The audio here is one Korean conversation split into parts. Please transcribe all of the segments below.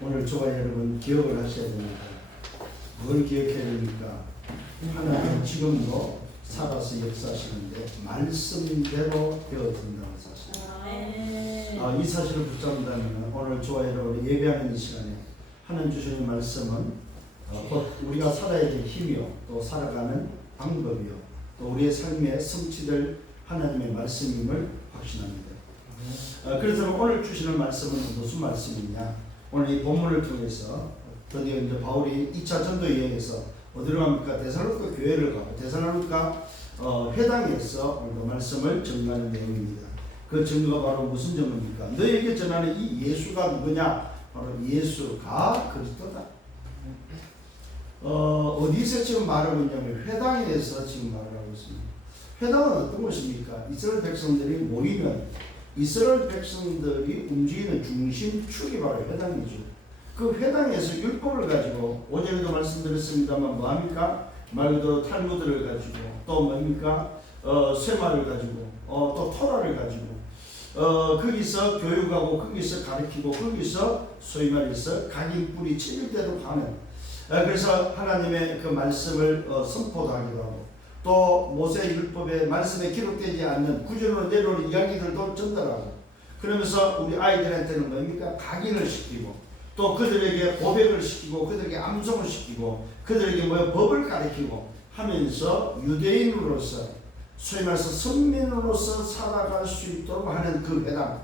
오늘 저와 여러분 기억을 하셔야 됩니다. 뭘 기억해야 됩니까? 하나님 지금도 살아서 역사하시는데 말씀대로 되어진다는 사실. 이 사실을 붙잡는다면 오늘 저와 여러분이 예배하는 이 시간에 하나님 주시는 말씀은 곧 우리가 살아야 될 힘이요, 또 살아가는 방법이요, 또 우리의 삶에 성취될 하나님의 말씀임을 확신합니다. 그래서 오늘 주시는 말씀은 무슨 말씀이냐? 오늘 이 본문을 통해서 드디어 이제 바울이 2차 전도 여행에서 어디로 갑니까? 데살로니가 교회를 가고 데살로니가 회당에서 오늘 말씀을 전하는 내용입니다. 그 증거가 바로 무슨 증거입니까? 너에게 전하는 이 예수가 누구냐? 바로 예수가 그리스도다. 어디서 지금 말하고 있냐면 회당에서 지금 말을 하고 있습니다. 회당은 어떤 곳입니까? 이스라엘 백성들이 모이면 이스라엘 백성들이 움직이는 중심축이 바로 회당이죠. 그 회당에서 율법을 가지고 오전에도 말씀드렸습니다만 뭐합니까? 말 그대로 탈무드를 가지고 또 뭡니까? 쇠마를 가지고 또 토라를 가지고 거기서 교육하고 거기서 가르치고 거기서 소위 말해서 각인 뿌리 칠 대로 가는 그래서 하나님의 그 말씀을 선포도 하기도 하고 또 모세 율법의 말씀에 기록되지 않는 구절로 내려오는 이야기들도 전달하고 그러면서 우리 아이들한테는 뭡니까? 각인을 시키고 또 그들에게 고백을 시키고 그들에게 암송을 시키고 그들에게 법을 가르치고 하면서 유대인으로서 소위 말해서 선민으로서 살아갈 수 있도록 하는 그 회당,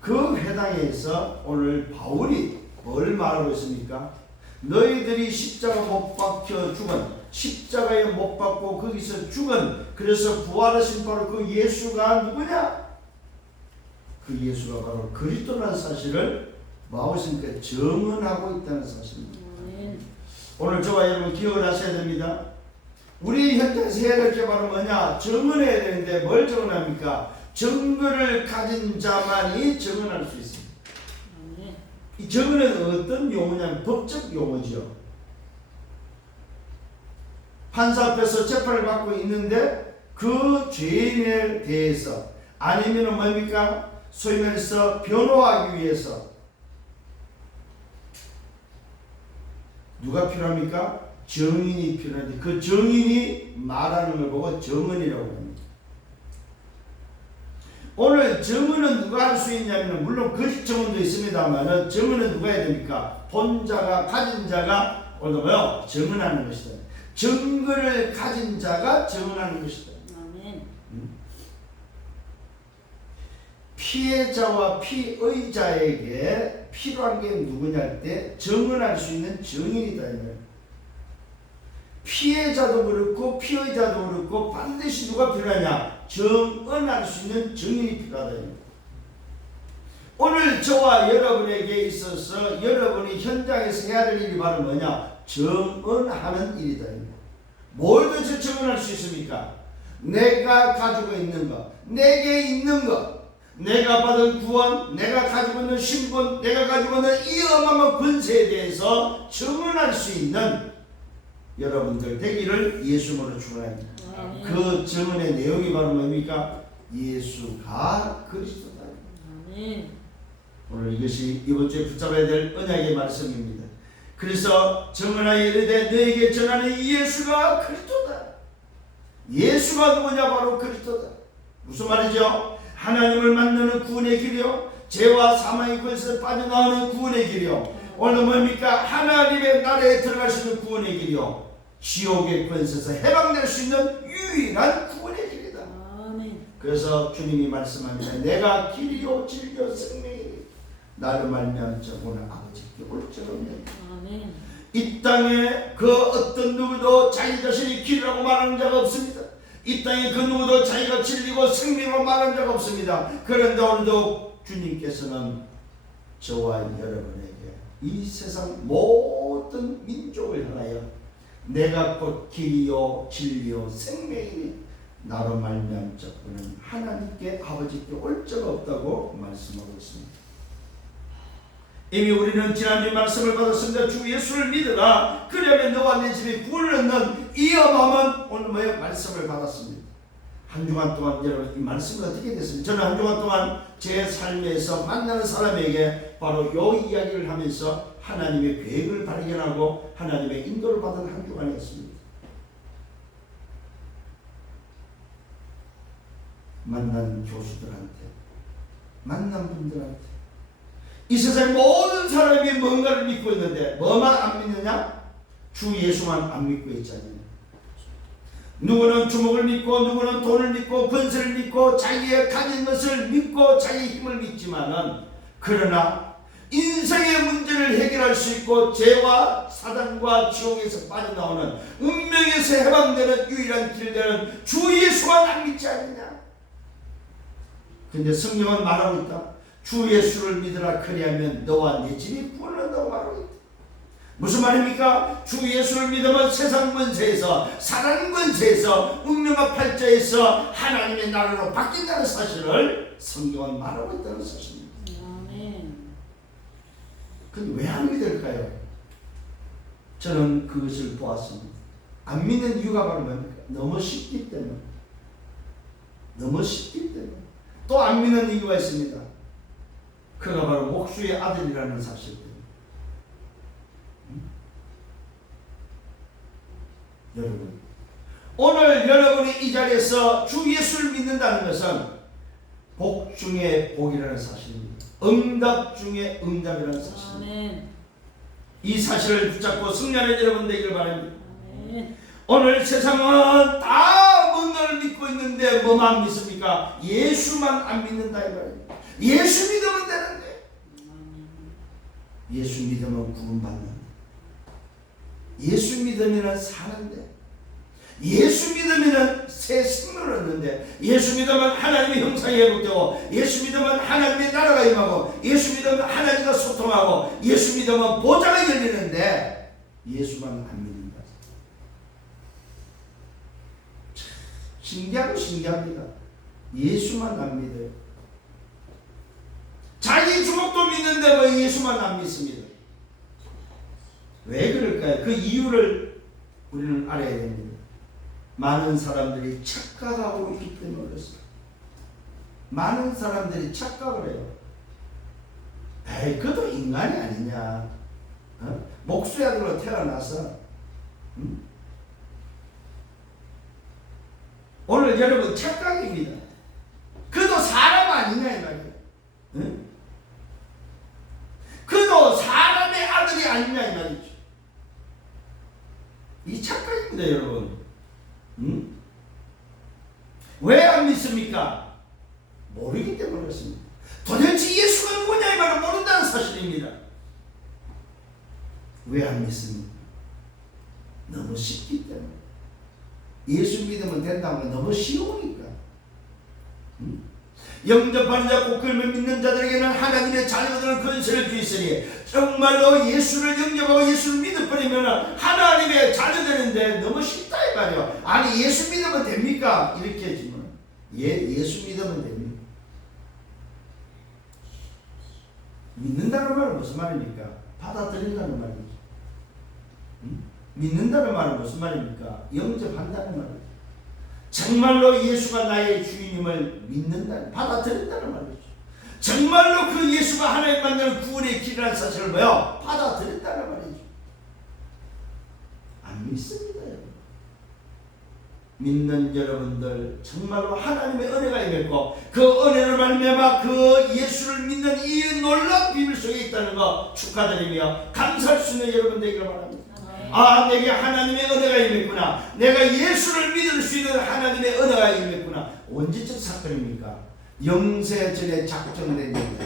그 회당에서 오늘 바울이 뭘 말하고 있습니까? 너희들이 십자가 못 박혀 죽은 십자가에 못 박고 거기서 죽은 그래서 부활하신 바로 그 예수가 누구냐? 그 예수가 바로 그리스도라는 사실을 뭐하고 있습니까? 증언하고 있다는 사실입니다. 오늘 저와 여러분 기억을 하셔야 됩니다. 우리 현장에서 해야 될 게 바로 뭐냐? 증언해야 되는데 뭘 증언합니까? 증거를 가진 자만이 증언할 수 있습니다. 이 증언은 어떤 용어냐면 법적 용어죠. 판사 앞에서 재판을 받고 있는데 그 죄인에 대해서 아니면 뭡니까? 소위 말해서 변호하기 위해서 누가 필요합니까? 증인이 필요한데 그 증인이 말하는 걸 보고 증언이라고 합니다. 오늘 증언은 누가 할 수 있냐면 물론 거짓 증언도 있습니다만 증언은 누가 해야 됩니까? 본자가 가진 자가 오늘 뭐요? 증언하는 것이다. 증거를 가진 자가 증언하는 것이다. 피해자와 피의자에게 필요한 게 누구냐 할 때 증언할 수 있는 증인이다. 피해자도 그렇고 피의자도 그렇고 반드시 누가 필요하냐? 증언할 수 있는 증인이 필요하다. 오늘 저와 여러분에게 있어서 여러분이 현장에서 해야 될 일이 바로 뭐냐? 증언하는 일이다. 뭘 도대체 증언할 수 있습니까? 내가 가지고 있는 것, 내게 있는 것, 내가 받은 구원, 내가 가지고 있는 신분, 내가 가지고 있는 이 어마어마한 권세에 대해서 증언할 수 있는 여러분들 되기를 예수님으로 축원합니다. 그 증언의 내용이 바로 뭡니까? 예수가 그리스도다. 오늘 이것이 이번 주에 붙잡아야 될 언약의 말씀입니다. 그래서 증언하여 이르되 너에게 전하는 이 예수가 그리스도다. 예수가 누구냐? 바로 그리스도다. 무슨 말이죠? 하나님을 만나는 구원의 길이요, 죄와 사망의 권세에서 빠져나오는 구원의 길이요, 오늘 뭡니까? 하나님의 나라에 들어갈 수 있는 구원의 길이요, 지옥의 권세에서 해방될 수 있는 유일한 구원의 길이다. 그래서 주님이 말씀합니다. 내가 길이요 진리요 생명이니 나를 말미암아 오늘 아버지께 올 줄 없네. 이 땅에 그 어떤 누구도 자기 자신이 길이라고 말하는 자가 없습니다. 이 땅에 그 누구도 자기가 진리고 생명으로 말하는 자가 없습니다. 그런데 오늘도 주님께서는 저와 여러분에게 이 세상 모든 민족을 향하여 내가 곧 길이요 진리요 생명이니 나로 말미암아 그는 하나님께 아버지께 올 자가 없다고 말씀하고 있습니다. 이미 우리는 지난주 말씀을 받았습니다. 주 예수를 믿으라 그러면 너와 내 집이 구원을 얻는 이 어마어마한 오늘 말씀을 받았습니다. 한 주간 동안 여러분 이 말씀이 어떻게 됐습니까? 저는 한 주간 동안 제 삶에서 만나는 사람에게 바로 이 이야기를 하면서 하나님의 계획을 발견하고 하나님의 인도를 받은 한 주간이었습니다. 만난 교수들한테, 만난 분들한테, 이 세상 모든 사람이 뭔가를 믿고 있는데 뭐만 안 믿느냐? 주 예수만 안 믿고 있잖아요. 누구는 주목을 믿고, 누구는 돈을 믿고, 권세를 믿고, 자기의 가진 것을 믿고, 자기의 힘을 믿지만은, 그러나 인생의 문제를 해결할 수 있고 죄와 사단과 지옥에서 빠져나오는 운명에서 해방되는 유일한 길들은 주 예수만 안 믿지 않느냐? 근데 성경은 말하고 있다. 주 예수를 믿으라, 그리하면 너와 네 집이 구원한다고 말하고 있다. 무슨 말입니까? 주 예수를 믿으면 세상 권세에서, 사단 권세에서, 운명의 팔자에서 하나님의 나라로 바뀐다는 사실을 성경은 말하고 있다는 사실입니다. 근데 왜 안 믿을까요? 저는 그것을 보았습니다. 안 믿는 이유가 바로 뭡니까? 너무 쉽기 때문에. 너무 쉽기 때문에. 또 안 믿는 이유가 있습니다. 그가 바로 목수의 아들이라는 사실 때문에. 여러분, 오늘 여러분이 이 자리에서 주 예수를 믿는다는 것은 복 중에 복이라는 사실입니다. 응답 중에 응답이라는 사실입니다. 이 사실을 붙잡고 승리하는 여러분 되기를 바랍니다. 오늘 세상은 다 뭔가를 믿고 있는데 뭐만 믿습니까? 예수만 안 믿는다 이 말입니다. 예수 믿으면 되는데, 예수 믿으면 구원받는다. 예수 믿으면 사는데, 예수 믿으면 새 생명을 얻는데, 예수 믿으면 하나님의 형상이 회복되고, 예수 믿으면 하나님의 나라가 임하고, 예수 믿으면 하나님과 소통하고, 예수 믿으면 보좌가 열리는데 예수만 안 믿는다. 신기하고 신기합니다. 예수만 안 믿어요. 자기 주먹도 믿는데 왜 예수만 안 믿습니다. 왜 그럴까요? 그 이유를 우리는 알아야 됩니다. 많은 사람들이 착각하고 있기 때문에 그렇습니다. 많은 사람들이 착각을 해요. 에이, 그도 인간이 아니냐. 목수의 아들로 태어나서 오늘 여러분 착각입니다. 그도 사람 아니냐 이 말이에요. 그도 사람의 아들이 아니냐 이 말이죠. 이 착각입니다 여러분. 왜 안 믿습니까? 모르기 때문에 그렇습니다. 도대체 예수가 누구냐 이 말을 모른다는 사실입니다. 왜 안 믿습니까? 너무 쉽기 때문에. 예수 믿으면 된다면 너무 쉬우니까. 영접하는 자 곧 그를 믿는 자들에게는 하나님의 자녀들은 권세를 주시니, 정말로 예수를 영접하고 예수를 믿어버리면 하나님의 자녀되는데 너무 쉽다 이 말이에요. 아니 예수 믿으면 됩니까? 이렇게 질문. 예수 믿으면 됩니까? 믿는다는 말은 무슨 말입니까? 받아들인다는 말이죠. 믿는다는 말은 무슨 말입니까? 영접한다는 말이죠. 정말로 예수가 나의 주인임을 믿는다, 받아들인다는 말이죠. 정말로 그 예수가 하나님 만나는 구원의 길이라는 사실을 뭐요? 받아들인다는 말이죠. 안 믿습니다 여러분. 믿는 여러분들 정말로 하나님의 은혜가 임했고, 그 은혜를 말미암아 그 예수를 믿는 이 놀라운 비밀 속에 있다는 거 축하드리며 감사할 수 있는 여러분 되기를 바랍니다. 아, 내게 하나님의 은혜가 임했구나. 내가 예수를 믿을 수 있는 하나님의 은혜가 임했구나. 언제적 사건입니까? 영세 전에 작정된 겁니다.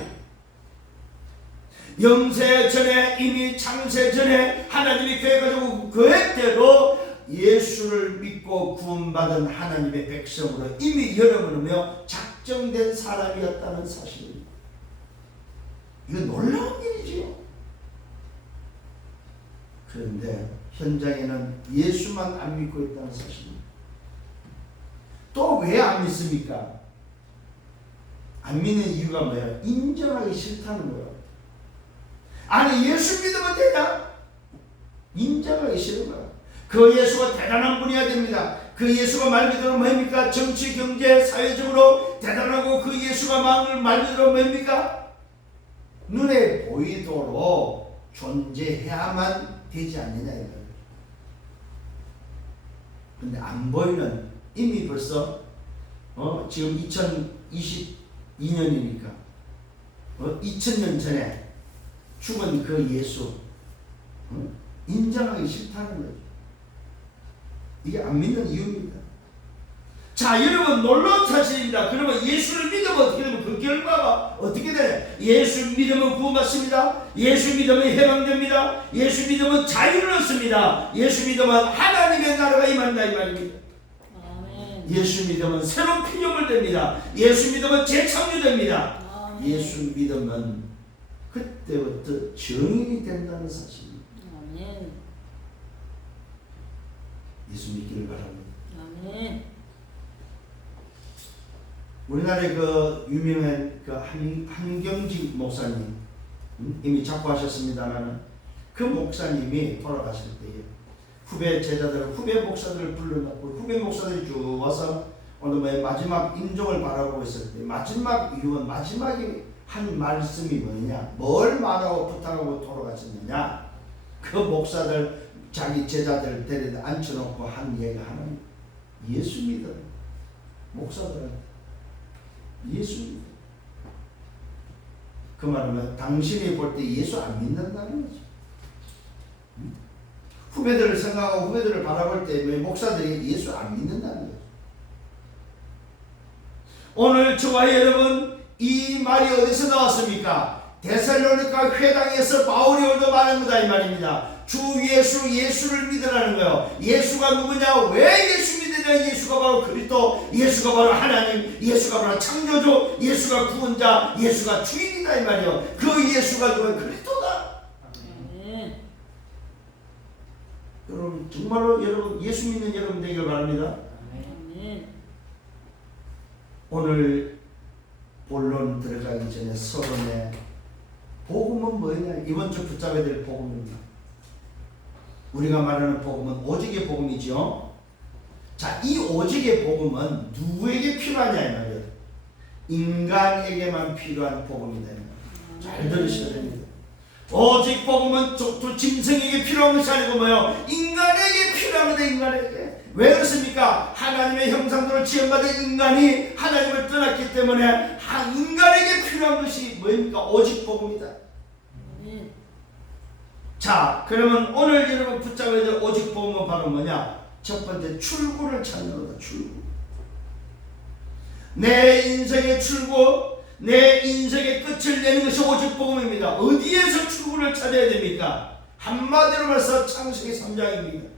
영세 전에, 이미 창세 전에 하나님이 계획하시고 계획대로 예수를 믿고 구원받은 하나님의 백성으로 이미 여러분은요 작정된 사람이었다는 사실입니다. 이거 놀라운 일이지요. 그런데 현장에는 예수만 안 믿고 있다는 사실입니다. 또 왜 안 믿습니까? 안 믿는 이유가 뭐예요? 인정하기 싫다는 거예요. 아니 예수 믿으면 되냐? 인정하기 싫은 거예요. 그 예수가 대단한 분이어야 됩니다. 그 예수가 말 그대로 뭡니까? 정치, 경제, 사회적으로 대단하고 그 예수가 말 그대로 뭡니까? 눈에 보이도록 존재해야만 되지 않느냐 이거예요. 근데 안 보이는 이미 벌써 지금 2022년이니까 2000년 전에 죽은 그 예수 인정하기 싫다는 거죠. 이게 안 믿는 이유입니다. 자, 여러분 놀라운 사실입니다. 그러면 예수를 믿으면 어떻게 되면 그 결과가 어떻게 되냐? 예수 믿으면 구원받습니다. 예수 믿으면 해방됩니다. 예수 믿으면 자유를 얻습니다. 예수 믿으면 하나님의 나라가 임한다 이 말입니다. 아멘. 예수 믿으면 새로운 피조물 됩니다. 예수 믿으면 재창조됩니다. 아멘. 예수 믿으면 그때부터 증인이 된다는 사실입니다. 아멘. 예수 믿기를 바랍니다. 아멘. 우리나라의 그 유명한 그 한경직 목사님 이미 작고하셨습니다만 그 목사님이 돌아가실 때에 후배 제자들, 후배 목사들을 불러놓고 후배 목사들이 쭉 와서 오늘 마지막 임종을 바라보고 있을 때 마지막 이유는 마지막에 한 말씀이 뭐냐? 뭘 말하고 부탁하고 돌아가셨느냐? 그 목사들 자기 제자들 데려다 앉혀놓고 한 얘기가 하나님 예수 믿어 목사들은 예수 믿어. 그 말은 당신이 볼 때 예수 안 믿는다는 거죠. 후배들을 생각하고 후배들을 바라볼 때 목사들이 예수 안 믿는다는 거죠. 오늘 저와 여러분 이 말이 어디서 나왔습니까? 데살로니가 회당에서 바울이 얻어말한 거다 이 말입니다. 주 예수를 믿으라는 거예요. 예수가 누구냐? 왜 예수 믿으냐? 예수가 바로 그리스도, 예수가 바로 하나님, 예수가 바로 창조주, 예수가 구원자, 예수가 주인이다 이 말이에요. 그 예수가 누구야? 그리스도다. 여러분 정말로 여러분 예수 믿는 여러분 되길 바랍니다. 오늘 본론 들어가기 전에 서론에 복음은 뭐냐? 이번 주 붙잡아야 될 복음입니다. 우리가 말하는 복음은 오직의 복음이죠. 자, 이 오직의 복음은 누구에게 필요하냐 이 말이에요. 인간에게만 필요한 복음이다. 잘 들으셔야 됩니다. 오직 복음은 짐승에게 필요한 것이 아니고 뭐요? 인간에게 필요한 거다. 인간에게. 왜 그렇습니까? 하나님의 형상대로 지음받은 인간이 하나님을 떠났기 때문에 인간에게 필요한 것이 뭐입니까? 오직 복음이다. 자, 그러면 오늘 여러분 붙잡아야 될 오직 복음은 바로 뭐냐? 첫 번째 출구를 찾는 거다. 출구. 내 인생의 출구, 내 인생의 끝을 내는 것이 오직 복음입니다. 어디에서 출구를 찾아야 됩니까? 한마디로 말해서 창세기 3장입니다.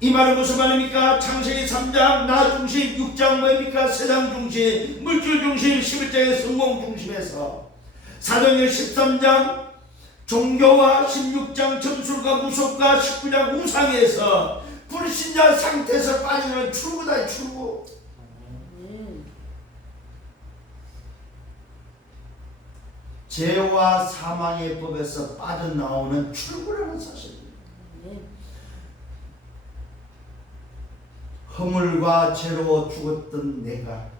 이 말은 무슨 말입니까? 창세기 3장 나 중심, 6장 뭐입니까? 세상 중심, 물질 중심, 11장의 성공 중심에서 사도행전 13장 종교와 16장 점술과 무속과 19장 우상에서 불신자 상태에서 빠지는 출구다. 출구. 죄와 사망의 법에서 빠져나오는 출구라는 사실입니다. 허물과 죄로 죽었던 내가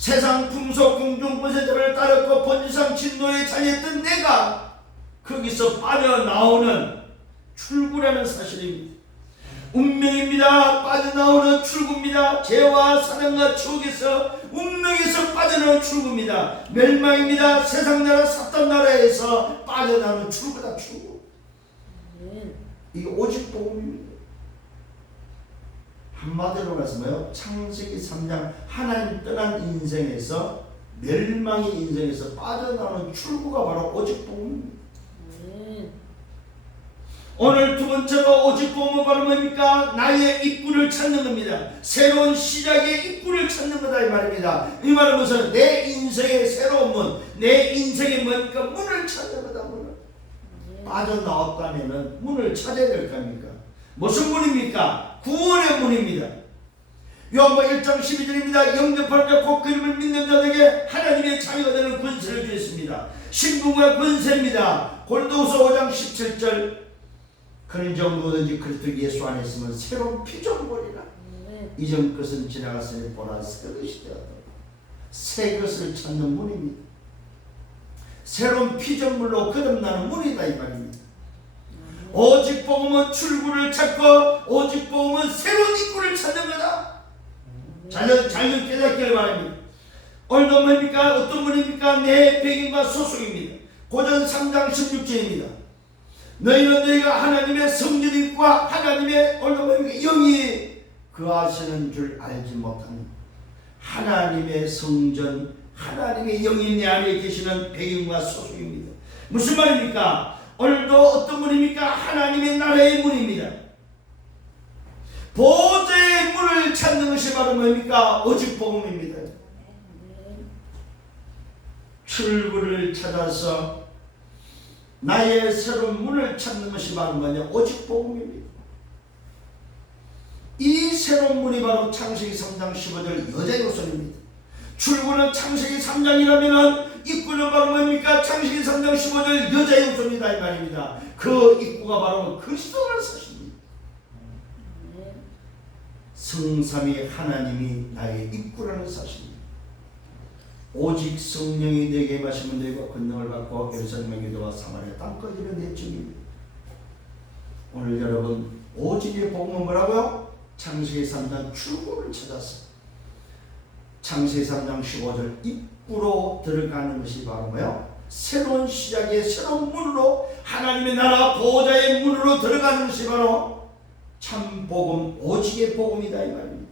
세상 풍속 궁중권세자를 따랐고 번지상 진노에 자리했던 내가 거기서 빠져나오는 출구라는 사실입니다. 운명입니다. 빠져나오는 출구입니다. 죄와 사랑과 추억에서 운명에서 빠져나오는 출구입니다. 멸망입니다. 세상 나라 사탄 나라에서 빠져나오는 출구다. 출구. 이게 오직 복음입니다. 한마디로 말해서 뭐예요? 창세기 3장 하나님 떠난 인생에서 멸망의 인생에서 빠져나오는 출구가 바로 오직 복음입니다. 오늘 두 번째로 오직 복음은 바로 뭡니까? 나의 입구를 찾는 겁니다. 새로운 시작의 입구를 찾는 거다 이 말입니다. 이 말은 무슨? 내 인생의 새로운 문, 내 인생의 뭡니까? 문을 찾는 거다. 문을. 빠져나왔다면 문을 찾아야 될 겁니까? 무슨 문입니까? 구원의 문입니다. 요한복음 1장 12절입니다. 영접하는 자 곧 그 이름을 믿는 자들에게 하나님의 자녀가 되는 권세를 주셨습니다. 신분과 권세입니다. 고린도후서 5장 17절 그런 점 누구든지 그리스도 예수 안에 있으면 새로운 피조물이라. 이전 것은 지나갔으니 보라 새 것이 되었다. 새 것을 찾는 문입니다. 새로운 피조물로 거듭나는 문이다 이 말입니다. 오직 복음은 출구를 찾고 오직 복음은 새로운 입구를 찾는 거다. 잘 깨닫기를 바랍니다. 오늘도 뭡니까? 어떤 분입니까? 내 백인과 소속입니다. 고전 3장 16절입니다. 너희가 하나님의 성전과 하나님의 오늘도 뭡니까? 영이 거하시는 줄 알지 못하는 하나님의 성전, 하나님의 영이 내 안에 계시는 백인과 소속입니다. 무슨 말입니까? 오늘도 어떤 문입니까? 하나님의 나라의 문입니다. 보좌의 문을 찾는 것이 바로 뭡니까? 오직 복음입니다. 출구를 찾아서 나의 새로운 문을 찾는 것이 바로 뭐냐? 오직 복음입니다. 이 새로운 문이 바로 창세기 3장 15절 여자의 후손입니다. 출구는 창세기 3장이라면 입구는 바로 뭡니까? 창세기 3장 15절 여자의 후손이다 이 말입니다. 그 입구가 바로 그리스도를 사십니다. 성삼위 하나님이 나의 입구라는 사실입니다. 오직 성령이 내게 마시면 너희가 권능을 받고 예루살렘의 기도와 사마리아 땅까지 이르는 내 증입니다. 오늘 여러분 오직의 복음은 뭐라고요? 창세기 3장 출구를 찾았어. 창세기 3장 15절 입구로 들어가는 것이 바로 뭐예요? 새로운 시작의 새로운 문으로 하나님의 나라 보호자의 문으로 들어가는 것이 바로 참 복음, 오직의 복음이다 이 말입니다.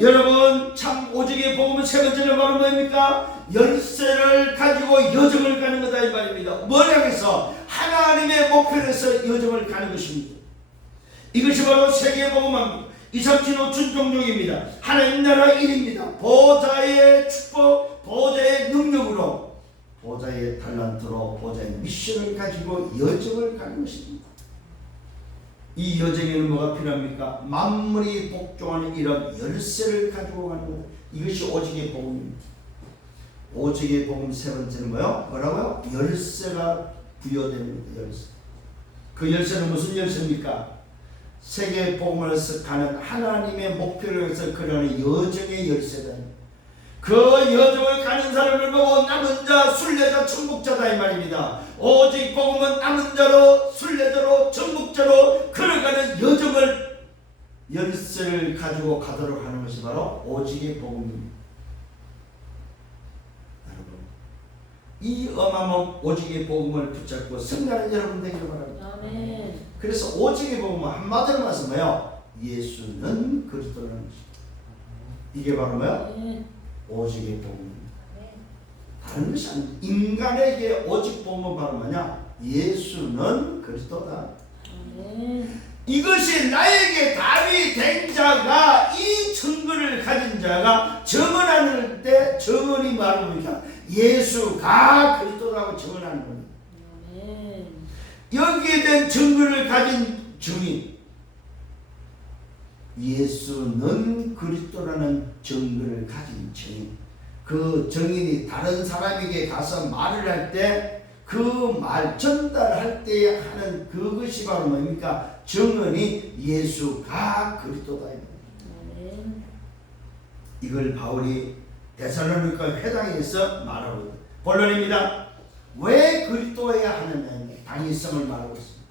여러분 참 오직의 복음은 세 번째는 바로 뭡니까? 열쇠를 가지고 여정을 가는 거다 이 말입니다. 뭘 향해서? 하나님의 목표를 해서 여정을 가는 것입니다. 이것이 바로 세계의 복음입니다. 237호 준종족입니다. 하나님 나라 일입니다. 보좌의 축복, 보좌의 능력으로, 보좌의 달란트로, 보좌의 미션을 가지고 여정을 가는 것입니다. 이 여정에는 뭐가 필요합니까? 만물이 복종하는 이런 열쇠를 가지고 가는 것. 이것이 오직의 복음입니다. 오직의 복음 세 번째는 뭐요? 뭐라고요? 열쇠가 부여되는 열쇠. 그 열쇠는 무슨 열쇠입니까? 세계 복음을 해서 가는 하나님의 목표를 해서 그러는 여정의 열쇠다. 그 여정을 가는 사람을 보고 남은 자, 순례자, 천국자다 이 말입니다. 오직 복음은 남은 자로, 순례자로, 천국자로 걸어가는 여정을 열쇠를 가지고 가도록 하는 것이 바로 오직의 복음입니다. 여러분, 이 어마어마한 오직의 복음을 붙잡고 승리하는 여러분 되기를 바랍니다. 아멘. 그래서 오직의 복음은 한마디로 말해서 뭐예요? 예수는 그리스도라는 것입니다. 이게 바로 뭐예요? 오직의 복음입니다. 다른 것이 아닙니다. 인간에게 오직 복음은 바로 뭐냐? 예수는 그리스도다. 이것이 나에게 답이 된 자가, 이 증거를 가진 자가 증언하는 때 증언이 바로 뭡니까? 예수가 그리스도라고 증언하는 겁니다. 여기에 대한 증거를 가진 증인, 예수는 그리스도라는 증거를 가진 증인, 그 증인이 다른 사람에게 가서 말을 할 때 그 말 전달할 때 하는 그것이 바로 뭡니까? 증언이 예수가 그리스도다. 이걸 바울이 데살로니가 회당에서 말하고 있다. 본론입니다. 왜 그리스도여야 하느냐 당위성을 말하고 있습니다.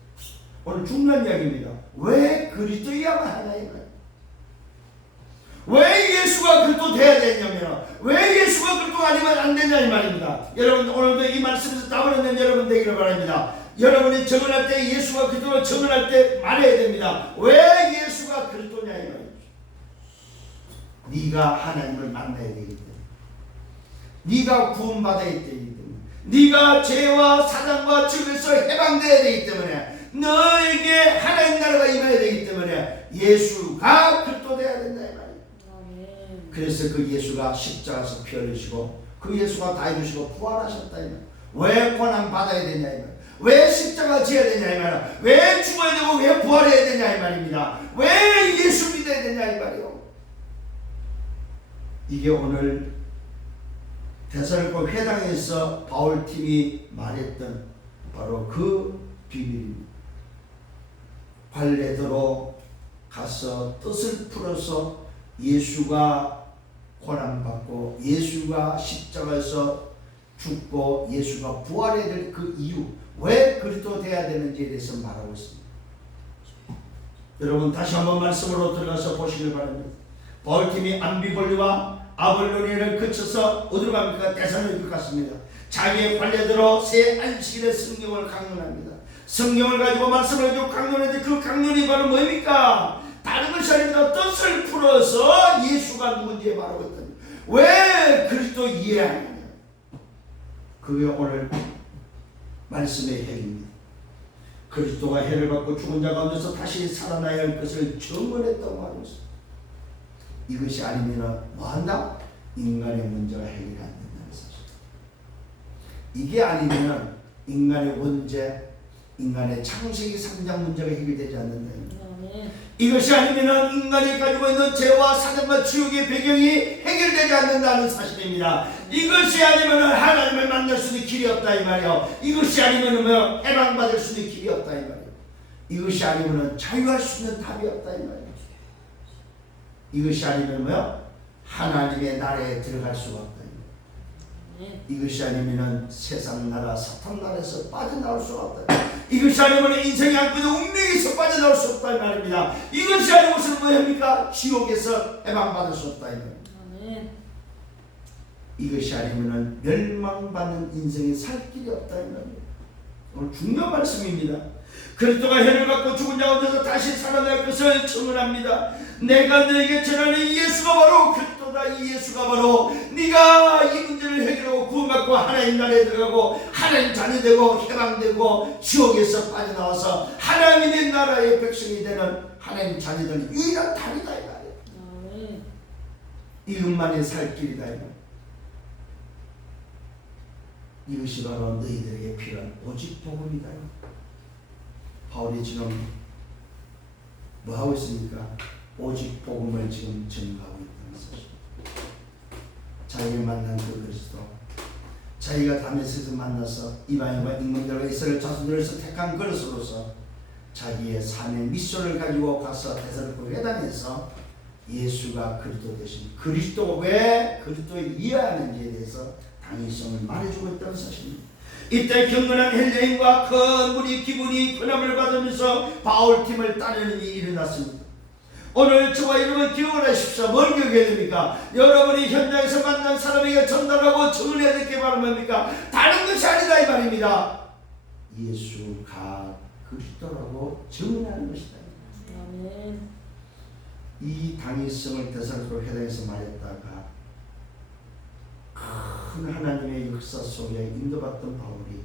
오늘 중요한 이야기입니다. 왜 그리스도여야만 하냐 이거예요. 왜 예수가 그리스도 돼야 되냐면, 왜 예수가 그리스도 아니면 안 되냐 이 말입니다. 여러분 오늘도 이 말씀에서 답을 얻는 여러분 되기를 바랍니다. 여러분이 증언할 때, 예수가 그리스도를 증언할 때 말해야 됩니다. 왜 예수가 그리스도냐 이 말입니다. 네가 하나님을 만나야 되기 때문에, 네가 구원받아야 되기 때문에, 네가 죄와 사단과 죄에서 해방되어야 되기 때문에, 너에게 하나님 나라가 임해야 되기 때문에 예수가 그리스도 되어야 된다 이 말이에요. 그래서 그 예수가 십자가에서 피 흘리시고 그 예수가 다 해주시고 부활하셨다 이 말이에요. 왜 고난 받아야 되냐 이 말이에요. 왜 십자가 지어야 되냐 이 말이에요. 왜 죽어야 되고 왜 부활해야 되냐 이 말입니다. 왜 예수 믿어야 되냐 이 말이에요. 이게 오늘 데살로니가 회당에서 바울팀이 말했던 바로 그 비밀입니다. 발레도로 가서 뜻을 풀어서 예수가 고난받고 예수가 십자가에서 죽고 예수가 부활해야 될 그 이유, 왜 그리스도 돼야 되는지에 대해서 말하고 있습니다. 여러분 다시 한번 말씀으로 들어가서 보시길 바랍니다. 바울팀이 암비볼리와 아볼로니를 거쳐서 어디로 갑니까? 데살로니가 갔습니다. 자기의 관례대로 새 안식일의 성경을 강론합니다. 성경을 가지고 말씀을 가지고 강론했는데 그 강론이 바로 뭡니까? 다른 것이 아닙니다. 뜻을 풀어서 예수가 누군지 말하고 있다. 왜 그리스도 이해하느냐? 그게 오늘 말씀의 핵입니다. 그리스도가 해를 받고 죽은 자 가운데서 다시 살아나야 할 것을 증언했다고 말하고 있습니다. 이것이 아니면 뭐한다? 인간의 문제가 해결이 안 된다는 사실. 이게 아니면 인간의 원죄, 인간의 창세기 3장 문제가 해결되지 않는다는 거예요. 이것이 아니면 인간이 가지고 있는 죄와 사단과 지옥의 배경이 해결되지 않는다는 사실입니다. 이것이 아니면 하나님을 만날 수 있는 길이 없다 이 말이요. 이것이 아니면 해방받을 수 있는 길이 없다 이 말이요. 이것이 아니면 자유할 수 있는 답이 없다 이 말이요. 이것이 아니면 하나님의 나라에 들어갈 수가 없다. 이것이 아니면 세상 나라 사탄 나라에서 빠져나올 수가 없다. 이것이 아니면 인생이 안고 있는 운명에서 빠져나올 수 없다 이 말입니다. 이것이 아니고서는 뭐합니까? 지옥에서 해방받을 수 없다 이 말입니다. 이것이 아니면 멸망받는 인생에 살 길이 없다 이 말입니다. 오늘 중요한 말씀입니다. 그리스도가 해를 받고 죽은 자 가운데서 다시 살아날 것을 증언합니다. 내가 너에게 전하는 예수가 바로 그리스도다. 이 예수가 바로 네가 이 문제를 해결하고 구원받고 하나님 나라에 들어가고 하나님 자녀 되고 해방되고 지옥에서 빠져나와서 하나님의 나라의 백성이 되는 하나님 자녀들 유일한 답이다 이 말이에요. 이것만이 살 길이다 이 말이에요. 이것이 바로 너희들에게 필요한 오직 복음이다. 바울이 지금 뭐 하고 있습니까? 오직 복음을 지금 전가하고 있다는 사실. 자기가 만난 그 그리스도, 자기가 다메섹에서 만나서 이방인과 임금들과 이스라엘 자손들에서 택한 그릇으로서 자기의 사명 미션을 가지고 가서 데살로니가 회당에서 예수가 그리스도 되신 그리스도가 왜 그리스도를 이해하는지에 대해서 당위성을 말해주고 있다는 사실입니다. 이때 경건한 헬레인과 큰 무리 기분이 권함을 받으면서 바울팀을 따르는 일이 일어났습니다. 오늘 저와 여러분 기억을 하십시오. 뭘 기억해야 됩니까? 여러분이 현장에서 만난 사람에게 전달하고 증언해야 될 게 바로 뭡니까? 다른 것이 아니다 이 말입니다. 예수가 그리스도라고 증언하는 것이다. 아멘. 이 당위성을 데살로니가 회당에서 말했다가 큰 하나님의 역사 속에 인도받던 바울이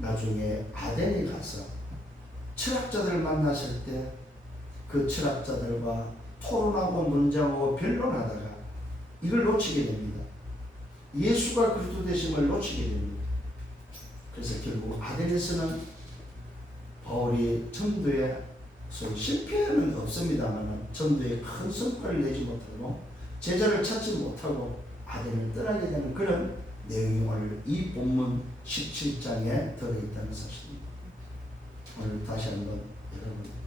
나중에 아덴에 가서 철학자들을 만났을 때 그 철학자들과 토론하고 문장하고 변론하다가 이걸 놓치게 됩니다. 예수가 그리스도 되심을 놓치게 됩니다. 그래서 결국 아덴에서는 바울이 전도에 실패는 없습니다만 전도에 큰 성과를 내지 못하고 제자를 찾지 못하고 아덴을 떠나게 되는 그런 내용이 오늘 이 본문 17장에 들어있다는 사실입니다. 오늘 다시 한번 여러분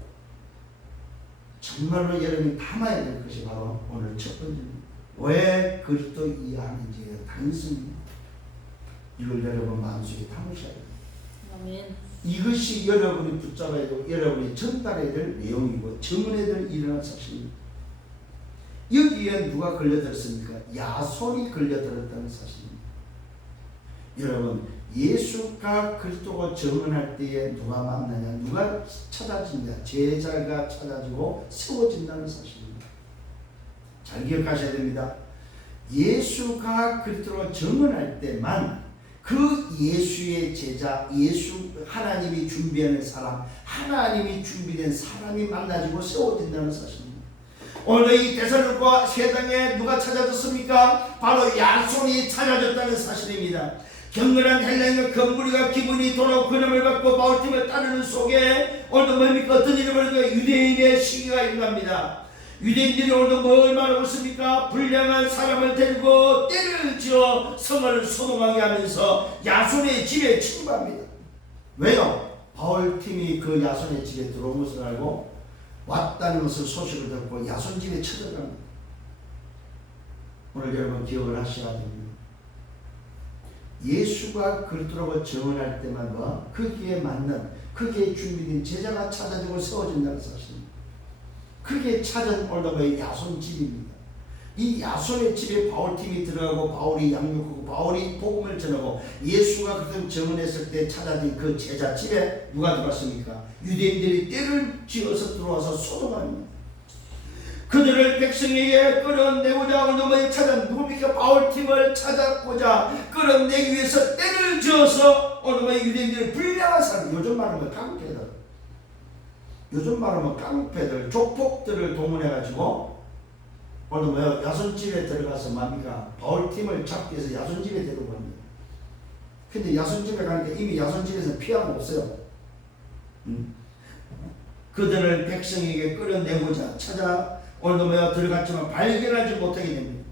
정말로 여러분이 담아야 될 것이 바로 오늘 첫 번째입니다. 왜 그리스도 이해하는지에 당연습니다. 이걸 여러분 마음속에 담으셔야 됩니다. 아멘. 이것이 여러분이 붙잡아야 되고 여러분이 전달해야 될 내용이고 증언해야 될 일어난 사실입니다. 여기에 누가 걸려들었습니까? 야손이 걸려들었다는 사실입니다. 여러분 예수가 그리스도가 증언할 때에 누가 만나냐? 누가 찾아진다? 제자가 찾아지고 세워진다는 사실입니다. 잘 기억하셔야 됩니다. 예수가 그리스도가 증언할 때만 그 예수의 제자, 예수 하나님이 준비하는 사람, 하나님이 준비된 사람이 만나지고 세워진다는 사실입니다. 오늘 이 데살로니가 회당에 누가 찾아졌습니까? 바로 야손이 찾아졌다는 사실입니다. 경건한 헬레인과 큰 무리가 기분이 돌아오고 근엄을 받고 바울팀을 따르는 속에 오늘도 뭡니까? 어떤 일이 벌어지니까 유대인의 시기가 일어납니다. 유대인들이 오늘도 뭘 말하고 있습니까? 불량한 사람을 데리고 때를 지어 성을 소동하게 하면서 야손의 집에 침입합니다. 왜요? 바울팀이 그 야손의 집에 들어온 것을 알고 왔다는 것을 소식을 듣고 야손 집에 쳐들어갑니다. 오늘 여러분 기억을 하셔야 됩니다. 예수가 그리스도라고 증언할 때만 거기에 맞는 거기에 준비된 제자가 찾아지고 세워진다는 사실입니다. 그게 찾은 오늘의 야손 집입니다. 이 야손의 집에 바울팀이 들어가고 바울이 양육하고 바울이 복음을 전하고 예수가 그때 증언했을 때 찾아진 그 제자 집에 누가 들어왔습니까? 유대인들이 때를 지어서 들어와서 소동합니다. 그들을 백성에게 끌어내고자 오늘의 찾은 누굽니까? 바울팀을 찾았고자 끌어내기 위해서 때를 지어서 오늘의 유대인들을 불량한 사람, 요즘 말하면 깡패들, 요즘 말하면 깡패들, 조폭들을 동원해가지고 오늘 야손집에 들어가서 뭡니까? 바울팀을 잡기 위해서 야손집에 데리고 갑니다. 근데 야손집에 가니까 이미 야손집에서 피하고 없어요. 그들을 백성에게 끌어내고자 찾아 오늘도 들어갔지만 발견하지 못하게 됩니다.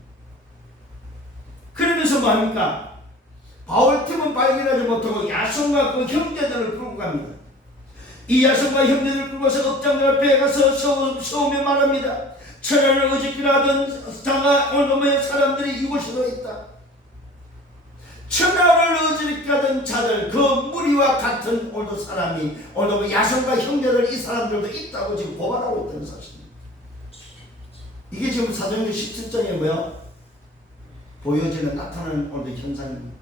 그러면서 뭐합니까? 바울팀은 발견하지 못하고 야손과 그 형제들을 끌고 갑니다. 이 야손과 형제들을 끌고서 업장들 앞에 가서 세우며 말합니다. 천하를 어짓기라 하던 장아 오늘도 사람들이 이곳에도 있다. 천하를 어지럽게 하던 자들, 그 무리와 같은 오늘도 사람이 오늘도 야손과 형제들 이 사람들도 있다고 지금 고발하고 있다는 사실입니다. 이게 지금 사도행전 17장에 보여지는 나타나는 오늘 현상입니다.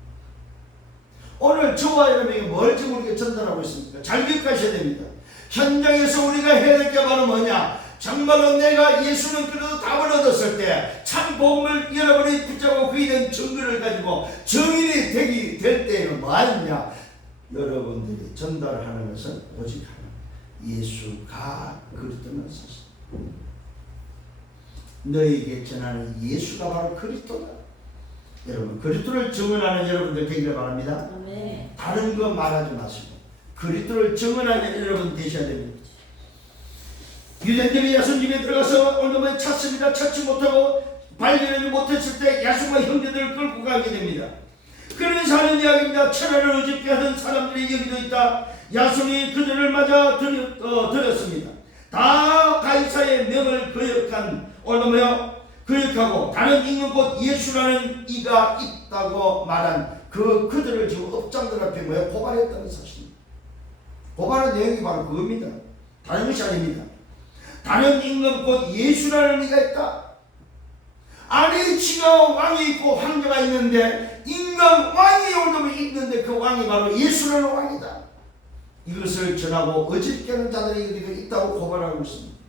오늘 저와 여러분에게 뭘 지금 우리가 전달하고 있습니까? 잘 기억하셔야 됩니다. 현장에서 우리가 해야 될 게 바로 뭐냐? 정말로 내가 예수는 그래도 답을 얻었을 때 참 복음을 여러분이 붙잡고 그에 대한 증거를 가지고 증인이 될 때에는 뭐하느냐? 여러분들이 전달하는 것은 오직 하나, 예수가 그리스도는 사실. 너에게 전하는 예수가 바로 그리스도다. 여러분 그리스도를 증언하는 여러분들 되기를 바랍니다. 아멘. 다른 거 말하지 마시고 그리스도를 증언하는 여러분 되셔야 됩니다. 유대인들이 야손 집에 들어가서 오늘만 찾습니다. 찾지 못하고 발견하지 못했을 때 야손과 형제들을 끌고 가게 됩니다. 그러면서 하는 이야기입니다. 천하를 어집게 하던 사람들이 여기도 있다. 야손이 그들을 맞아 들였습니다. 다 가이사의 명을 거역한 거역하고 다른 임금 곧 예수라는 이가 있다고 말한 그들을 지금 업장들 앞에 고발했다는 사실입니다. 고발한 내용이 바로 그겁니다. 다른 것이 아닙니다. 다른 임금 곧 예수라는 이가 있다. 아니 지가 왕이 있고 황제가 있는데 임금 왕이 오늘도 있는데 그 왕이 바로 예수라는 왕이다. 이것을 전하고 어짓게 하는 자들이 여기도 있다고 고발하고 있습니다.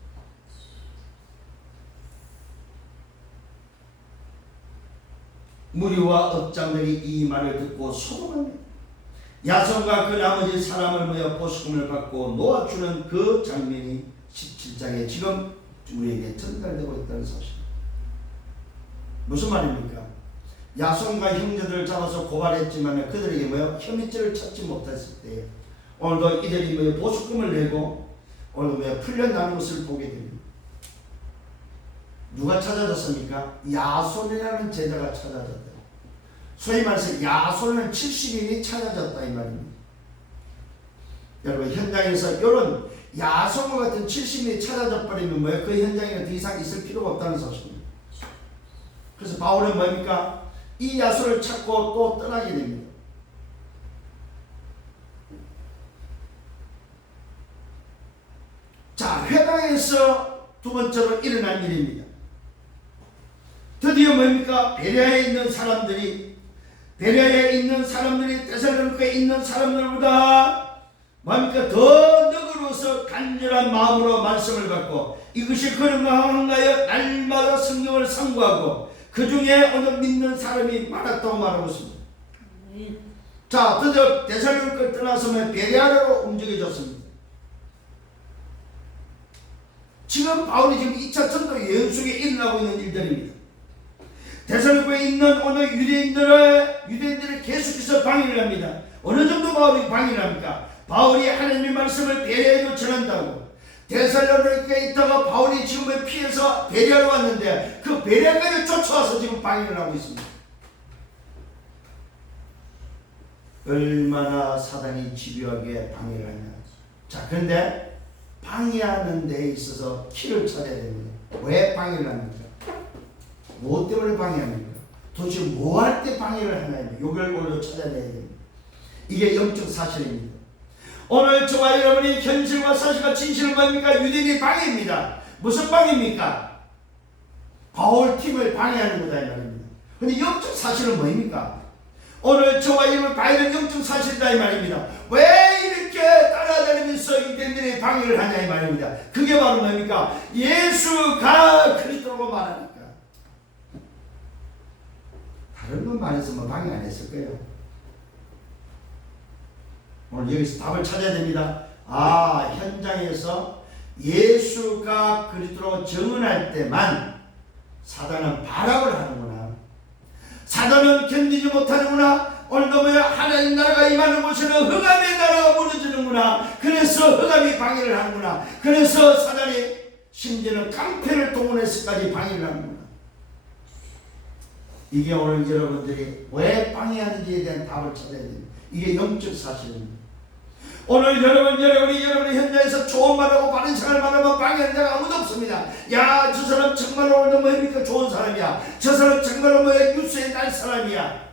무리와 업장들이 이 말을 듣고 소동합니다. 야손과 그 나머지 사람을 모여 보수금을 받고 놓아주는 그 장면이 17장에 지금 우리에게 전달되고 있다는 사실. 무슨 말입니까? 야손과 형제들을 잡아서 고발했지만 그들에게 혐의죄를 찾지 못했을 때 오늘도 이들이 보수금을 내고 오늘 풀려나는 것을 보게 됩니다. 누가 찾아졌습니까? 야손이라는 제자가 찾아졌다. 소위 말해서 야손은 70인이 찾아졌다 이 말입니다. 여러분 현장에서 이런 야손과 같은 70인이 찾아져 버리면 그 현장에 더 이상 있을 필요가 없다는 사실입니다. 그래서 바울은 뭡니까? 이 야손을 찾고 또 떠나게 됩니다. 자, 회당에서 두 번째로 일어난 일입니다. 드디어 뭡니까? 베레아에 있는 사람들이 데살로니가에 있는 사람들보다 뭡니까? 더 너그러워서 간절한 마음으로 말씀을 받고 이것이 그런가하여 날마다 성경을 상고하고 그 중에 오늘 믿는 사람이 많았다고 말하고 있습니다. 자, 드디어 데살로니가를 떠나서 베레아로 움직여졌습니다. 지금 바울이 지금 2차 전도 여행 속에 일어나고 있는 일들입니다. 데살로니가에 있는 오늘 유대인들을 계속해서 방해를 합니다. 어느 정도 바울이 방해를 합니까? 바울이 하나님의 말씀을 베레아에도 전한다고. 데살로니가에 있다가 바울이 지금 피해서 베레아로 왔는데 그 베레아까지 쫓아와서 지금 방해를 하고 있습니다. 얼마나 사단이 집요하게 방해를 하냐. 자, 그런데 방해하는 데 있어서 키를 찾아야 됩니다. 왜 방해를 합니까? 무엇 때문에 방해합니까? 도대체 뭐 할 때 방해를 하나요? 이걸 오늘 찾아내야 됩니다. 이게 영적 사실입니다. 오늘 저와 여러분이 현실과 사실과 진실은 뭡니까? 유대인의 방해입니다. 무슨 방해입니까? 바울 팀을 방해하는 거다 이 말입니다. 근데 영적 사실은 뭡니까? 오늘 저와 여러분 바이는 영적 사실이다 이 말입니다. 왜 이렇게 따라다니면서 유대인들의 방해를 하냐 이 말입니다. 그게 바로 뭡니까? 예수가 그리스도라고 말하니까. 다른 건 말했으면 방해 안 했을 거예요. 오늘 여기서 답을 찾아야 됩니다. 현장에서 예수가 그리스도로 증언할 때만 사단은 발악을 하는구나. 사단은 견디지 못하는구나. 오늘도 뭐야? 하나님 나라가 임하는 곳에는 흑암의 나라가 무너지는구나. 그래서 흑암이 방해를 하는구나. 그래서 사단이 심지어는 깡패를 동원해서까지 방해를 하는구나. 이게 오늘 여러분들이 왜 방해하는지에 대한 답을 찾아야 됩니다. 이게 영적 사실입니다. 오늘 여러분이 현장에서 좋은 말하고 바른 생활 말하면 방해하는 자가 아무도 없습니다. 야, 저 사람 정말로 오늘 뭡니까? 좋은 사람이야. 저 사람 정말로 뭐야? 뉴스에 날 사람이야.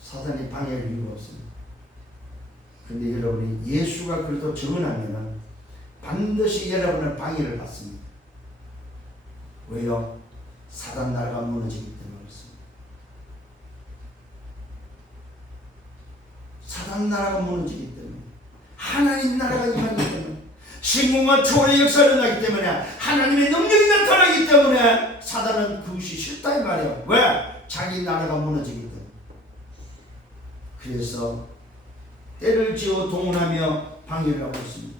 사단이 방해할 이유가 없습니다. 근데 여러분이 예수가 그래도 증언하면 반드시 여러분은 방해를 받습니다. 왜요? 사단 나라가 무너지기 때문에 그렇습니다. 사단 나라가 무너지기 때문에, 하나님 나라가 임하기 때문에, 신공과 초월의 역사를 나기 때문에, 하나님의 능력이 나타나기 때문에 사단은 그것이 싫다 이 말이에요. 왜? 자기 나라가 무너지기 때문에. 그래서 때를 지어 동원하며 방해를 하고 있습니다.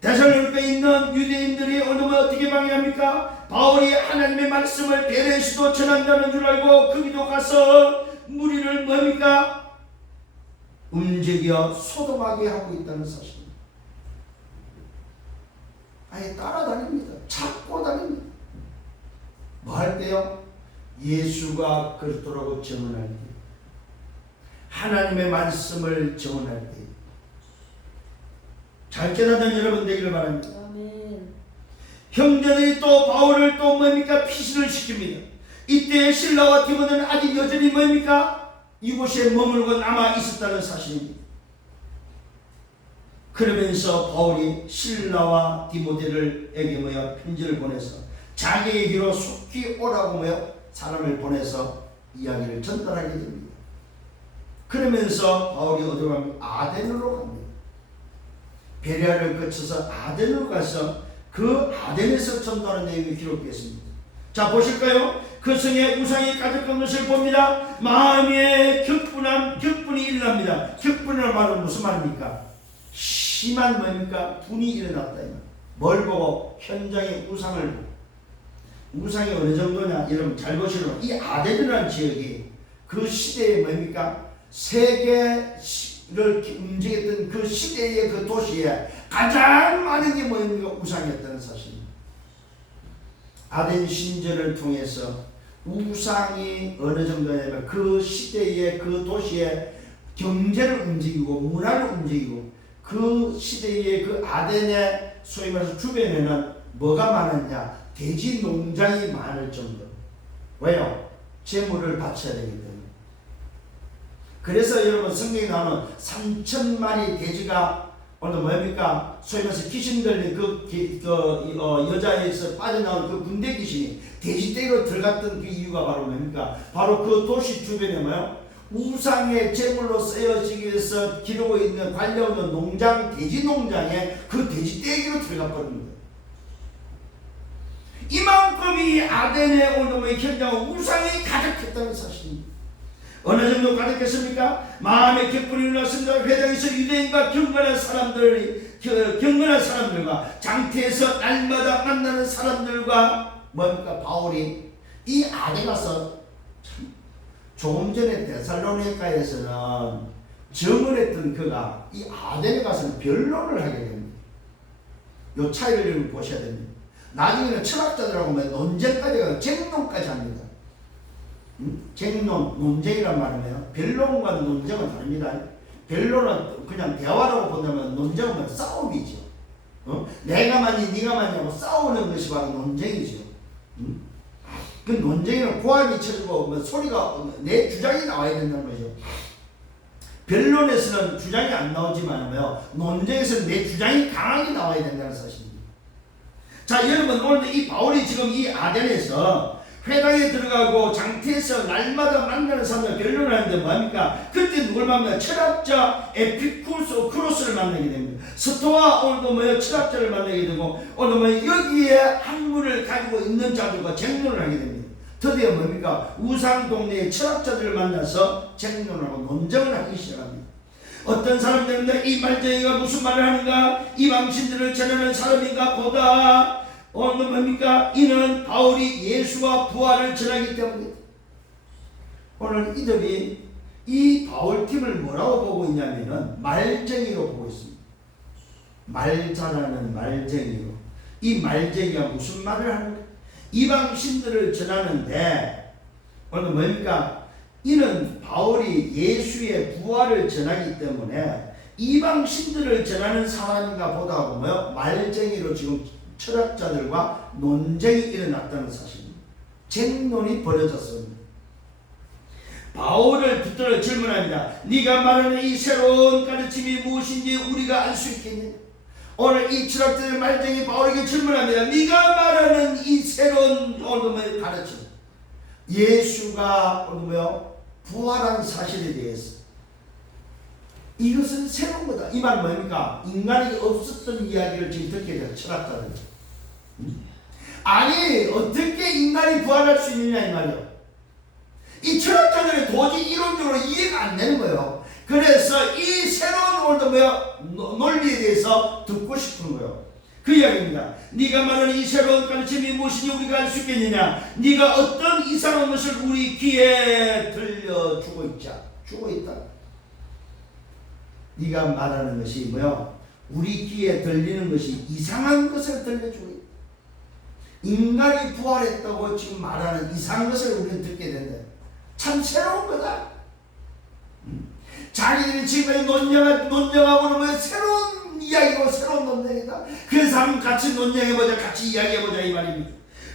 데살로니가에 있는 유대인들이 오늘 어떻게 방해합니까? 바울이 하나님의 말씀을 베레시도 전한다는 줄 알고 거기도 가서 무리를 뭡니까? 움직여 소동하게 하고 있다는 사실입니다. 아예 따라다닙니다. 찾고 다닙니다. 뭐 할 때요? 예수가 그리스도라고 증언할 때, 하나님의 말씀을 증언할 때, 잘 깨닫는 여러분 되기를 바랍니다. 아멘. 형제들이 또 바울을 또 뭡니까? 피신을 시킵니다. 이때 실라와 디모데는 아직 여전히 뭡니까? 이곳에 머물고 남아 있었다는 사실입니다. 그러면서 바울이 실라와 디모데에게 뭐야? 편지를 보내서 자기에게로 속히 오라고 뭐야? 사람을 보내서 이야기를 전달하게 됩니다. 그러면서 바울이 어디로 갑니까? 아덴으로 갑니다. 베레아를 거쳐서 아덴으로 가서 그 아덴에서 전도하는 내용이 기록되어 있습니다. 자, 보실까요? 그 성에 우상이 가득한 것을 봅니다. 마음에 격분이 일어납니다. 격분이라는 말은 무슨 말입니까? 심한 뭡니까? 분이 일어났다. 뭘 보고? 현장의 우상을 보고. 우상이 어느 정도냐? 여러분 잘 보시면 이 아덴이라는 지역이 그 시대에 뭡니까? 세계를 움직였던 그 시대의 그 도시에 가장 많은 게 뭡니까? 우상이었다는 사실입니다. 아덴 신전을 통해서 우상이 어느 정도냐면 그 시대의 그 도시의 경제를 움직이고 문화를 움직이고 그 시대의 그 아덴의 소위 말해서 주변에는 뭐가 많았냐? 돼지 농장이 많을 정도로. 왜요? 재물을 바쳐야 되기 때문에. 그래서 여러분 성경에 나오는 3,000마리 돼지가 오늘 뭡니까? 소위 말해서 귀신 들린 여자에서 빠져나온 그 군대 귀신이 돼지떼기로 들어갔던 그 이유가 바로 뭡니까? 바로 그 도시 주변에 뭐요? 우상의 제물로 쓰여지기 위해서 기르고 있는 관려하는 농장, 돼지 농장에 그 돼지떼기로 들어가 버린 거예요. 이만큼 이 아덴의 오늘의 현장은 우상이 가득했다는 사실입니다. 어느 정도 가득했습니까? 마음의 격분이 일어났습니다. 회당에서 유대인과 경건한 사람들과 장태에서 날마다 만나는 사람들과 뭡니까? 바울이 이 아덴에 가서 조금 전에 데살로니가에서는 증언했던 그가 이 아덴에 가서는 변론을 하게 됩니다. 이 차이를 보셔야 됩니다. 나중에는 철학자들하고 논쟁까지 가서 쟁론까지 합니다. 쟁론, 논쟁이란 말이에요. 변론과 논쟁은 다릅니다. 변론은 그냥 대화라고 본다면 논쟁은 싸움이죠. 내가 맞니 네가 맞냐고 싸우는 것이 바로 논쟁이죠. 그 논쟁에는 고함이 쳐지고 뭐 소리가 내 주장이 나와야 된다는 거죠. 변론에서는 주장이 안 나오지만요, 논쟁에서는 내 주장이 강하게 나와야 된다는 사실입니다. 자, 여러분, 오늘 이 바울이 지금 이 아덴에서 회당에 들어가고 장태에서 날마다 만나는 사람들 변론을 하는데 뭐합니까? 그때 누굴 만나요? 철학자 에피쿠로스를 만나게 됩니다. 스토아 오늘도 뭐예요? 철학자를 만나게 되고, 오늘 뭐 여기에 학문을 가지고 있는 자들과 쟁론을 하게 됩니다. 드디어 뭡니까? 우상 동네의 철학자들을 만나서 쟁론하고 논쟁을 하기 시작합니다. 어떤 사람들은 이 말쟁이가 무슨 말을 하는가? 이방신들을 전하는 사람인가 보다. 오늘 뭡니까? 이는 바울이 예수와 부활을 전하기 때문입니다. 오늘 이들이 이 바울팀을 뭐라고 보고 있냐면은 말쟁이로 보고 있습니다. 말 잘하는 말쟁이로. 이 말쟁이가 무슨 말을 하는가? 이방신들을 전하는데 오늘 뭡니까? 이는 바울이 예수의 부활을 전하기 때문에 이방신들을 전하는 사람인가 보다 하고 뭐요? 말쟁이로 지금 철학자들과 논쟁이 일어났다는 사실입니다. 쟁론이 벌어졌습니다. 바울을 붙들어 질문합니다. 네가 말하는 이 새로운 가르침이 무엇인지 우리가 알 수 있겠냐? 오늘 이 철학자들 말쟁이 바울에게 질문합니다. 네가 말하는 이 새로운 오늘 가르침, 예수가 오늘 뭐요? 부활한 사실에 대해서 이것은 새로운 거다. 이 말은 뭡니까? 인간에게 없었던 이야기를 지금 듣게 돼요. 철학자들. 아니 어떻게 인간이 부활할 수 있느냐 이 말이요. 이 철학자들이 도저히 이론적으로 이해가 안 되는 거예요. 그래서 이 새로운 오늘도 뭐야? 논리에 대해서 듣고 싶은 거예요. 그 이야기입니다. 네가 말하는 이 새로운 가르침이 무엇인지 우리가 알 수 있겠느냐? 네가 어떤 이상한 것을 우리 귀에 들려주고 있자. 주고 있다. 네가 말하는 것이 뭐요? 우리 귀에 들리는 것이 이상한 것을 들려주고 있다. 인간이 부활했다고 지금 말하는 이상한 것을 우리는 듣게 된다. 참 새로운 거다. 자기들이 지금 논쟁하고는 뭐 새로운 이야기고 새로운 논쟁이다. 그래서 한번 같이 논쟁해보자, 같이 이야기해보자 이 말입니다.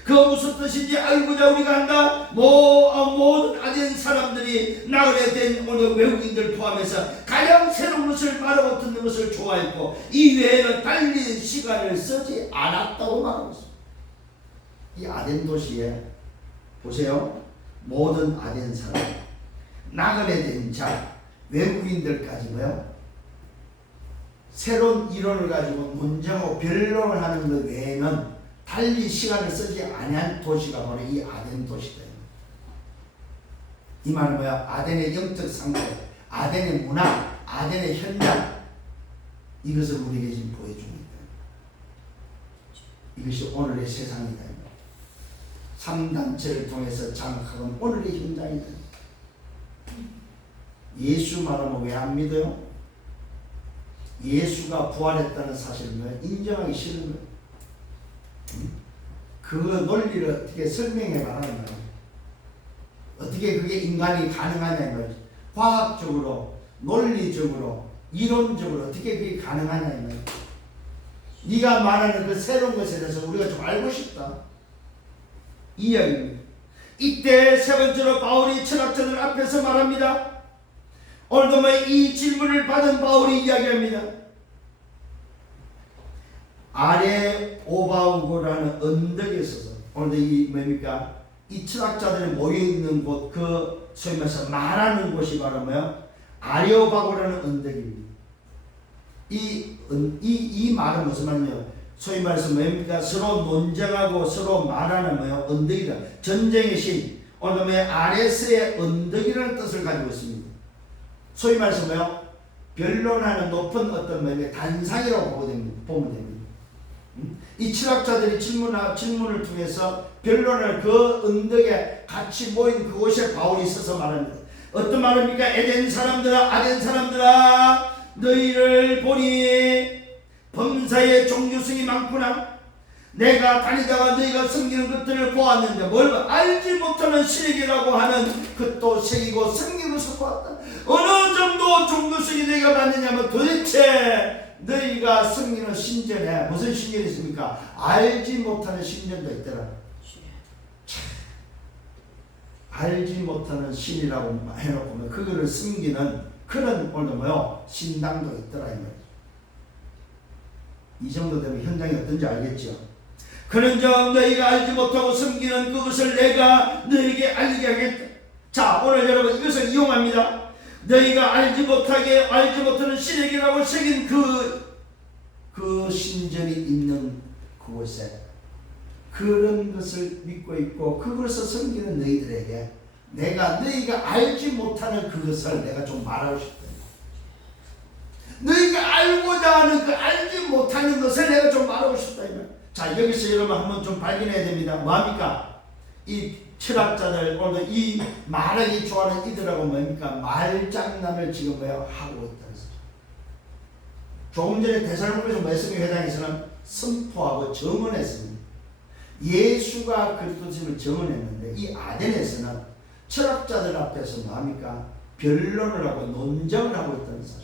그 무슨 뜻인지 알고자 우리가 한다. 모든 아덴 사람들이 나그네 된 오늘 외국인들 포함해서 가장 새로운 것을 말하고 듣는 것을 좋아했고 이 외에는 달리 시간을 쓰지 않았다고 말하고 있습니다. 이 아덴 도시에 보세요. 모든 아덴 사람, 나그네 된 자, 외국인들까지 뭐요? 새로운 이론을 가지고 논쟁하고 변론을 하는 것 외에는 달리 시간을 쓰지 아니한 도시가 바로 이 아덴 도시다. 이 말은 뭐야? 아덴의 영적 상태, 아덴의 문화, 아덴의 현장, 이것을 우리에게 지금 보여줍니다. 이것이 오늘의 세상이다. 3단체를 통해서 장악하는 오늘의 현장이다. 예수 말하면 왜 안 믿어요? 예수가 부활했다는 사실을 인정하기 싫은 거예요. 그 논리를 어떻게 설명해 말하는 거예요. 어떻게 그게 인간이 가능하냐 말이죠. 과학적으로, 논리적으로, 이론적으로 어떻게 그게 가능하냐 말이죠. 네가 말하는 그 새로운 것에 대해서 우리가 좀 알고 싶다. 이 이야기입니다. 이때 세 번째로 바울이 철학자들 앞에서 말합니다. 오늘도 이 질문을 받은 바울이 이야기합니다. 아레오바우고라는 언덕에 있어서 오늘도 이 뭡니까? 이 철학자들이 모여있는 곳, 그 소위 말해서 말하는 곳이 바로 뭐야? 아레오바고라는 언덕입니다. 이 말은 무슨 말이냐? 소위 말해서 뭡니까? 서로 논쟁하고 서로 말하는 뭐요? 언덕이다. 전쟁의 신, 오늘 뭐 아레스의 언덕이라는 뜻을 가지고 있습니다. 소위 말해서 뭐요? 변론하는 높은 어떤 뭐 단상이라고 보면 됩니다. 이 철학자들이 질문을 통해서 변론을 그 언덕에 같이 모인 그곳에 바울이 서서 말합니다. 어떤 말입니까? 에덴 사람들아, 아덴 사람들아, 너희를 보니 범사에 종교성이 많구나. 내가 다니다가 너희가 섬기는 것들을 보았는데 뭘 알지 못하는 신에게라고 하는 것도 새기고 섬기고 싶어왔다. 어느 정도 종교성이 너희가 맞느냐면 도대체 너희가 섬기는 신전에 무슨 신전이 있습니까? 알지 못하는 신전도 있더라. 알지 못하는 신이라고 해놓고 그거를 숨기는 그런 오늘도 뭐요? 신당도 있더라 이 말이죠. 이 정도 되면 현장이 어떤지 알겠죠? 그런즉 너희가 알지 못하고 숨기는 그것을 내가 너희에게 알게 하겠다. 자, 오늘 여러분 이것을 이용합니다. 너희가 알지 못하는 신에게라고 새긴 그 신전이 있는 그곳에 그런 것을 믿고 있고 그것을 섬기는 너희들에게 내가 너희가 알지 못하는 그것을 내가 좀 말하고 싶다. 너희가 알고자 하는 그 알지 못하는 것을 내가 좀 말하고 싶다. 자, 여기서 여러분 한번 좀 발견해야 됩니다. 뭡니까? 이 철학자들 오늘 이 말하기 좋아하는 이들하고 뭡니까? 말장난을 지금 하고 있다는 사실. 조금 전에 데살로니가서 말씀의 회당에서는 선포하고 증언했습니다. 예수가 그리스도임을 증언했는데 이 아덴에서는 철학자들 앞에서 뭡니까? 변론을 하고 논쟁을 하고 있다는 사실.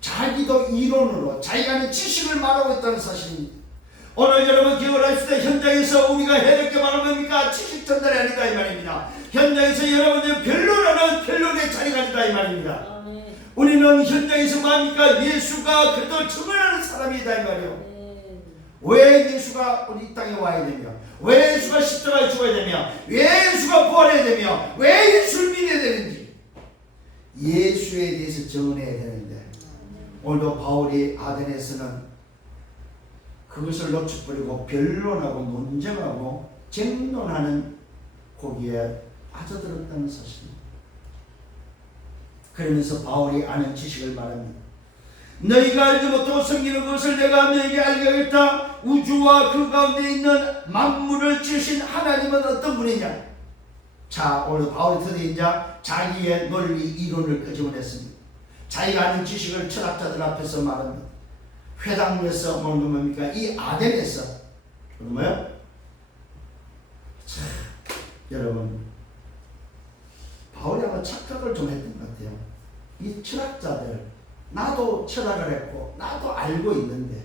자기도 이론으로 자기가 아는 지식을 말하고 있다는 사실입니다. 오늘 여러분 기억하십시다. 현장에서 우리가 해야 될 게 바로 뭡니까? 지식 전달이 아니다 이 말입니다. 현장에서 여러분들 변론하는 변론의 자리가 아니다 이 말입니다. 우리는 현장에서 뭡니까? 예수가 그들 증언하는 사람이다 이 말이요. 왜 예수가 우리 이 땅에 와야 되며, 왜 예수가 십자가에 죽어야 되며, 왜 예수가 부활해야 되며, 왜 예수를 믿어야 되는지 예수에 대해서 증언해야 되는데 오늘도 바울이 아덴에서는 그것을 놓쳐버리고 변론하고 논쟁하고 쟁론하는 거기에 빠져들었다는 사실입니다. 그러면서 바울이 아는 지식을 말합니다. 너희가 알지 못하고 섬기는 것을 내가 너희에게 알게 하겠다. 우주와 그 가운데 있는 만물을 지으신 하나님은 어떤 분이냐. 자, 오늘 바울이 드디어 이제 자기의 논리 이론을 끄집어냈습니다. 자기가 아는 지식을 철학자들 앞에서 말합니다. 회당에서 오늘 뭡니까? 이 아덴에서 뭐예요? 자, 여러분 바울이 아마 착각을 좀 했던 것 같아요. 이 철학자들 나도 철학을 했고 나도 알고 있는데